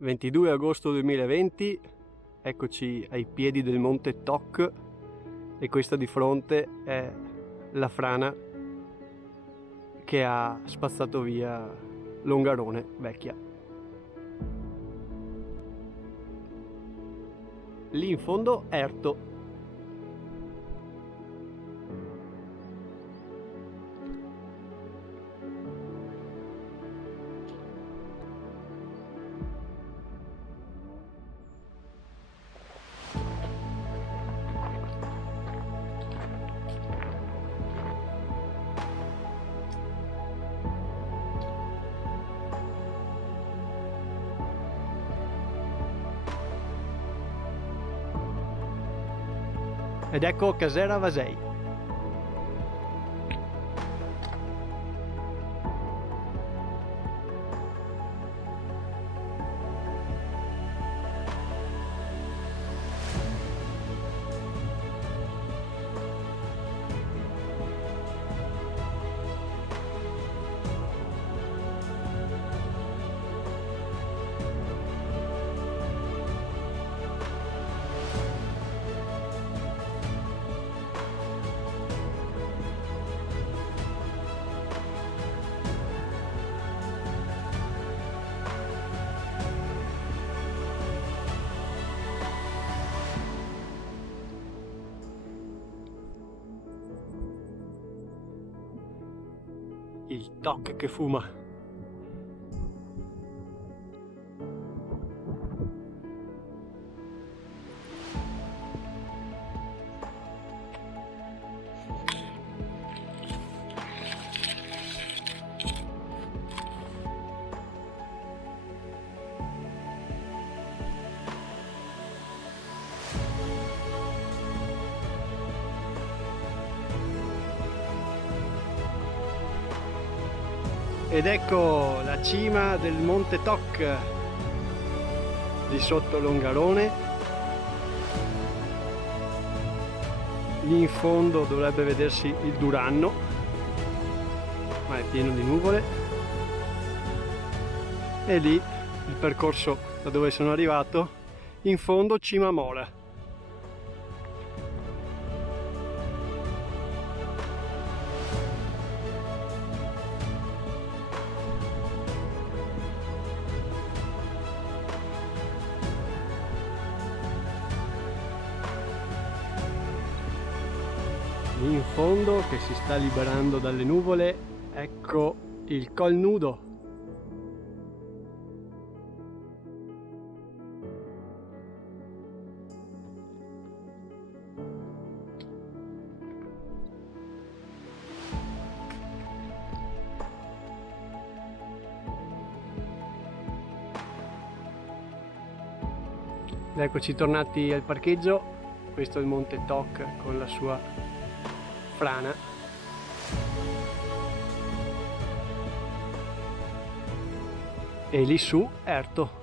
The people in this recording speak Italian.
22 agosto 2020, eccoci ai piedi del Monte Toc e questa di fronte è la frana che ha spazzato via Longarone vecchia. Lì in fondo Erto. Ed ecco Casera Vasei. Il Toc che fuma. Ed ecco la cima del Monte Toc, di sotto Longarone. Lì in fondo dovrebbe vedersi il Duranno, ma è pieno di nuvole. E lì il percorso da dove sono arrivato, in fondo Cima Mora. Lì in fondo, che si sta liberando dalle nuvole, ecco il Col Nudo. Ed eccoci tornati al parcheggio. Questo è il Monte Toc con la sua frana. E lì su Erto.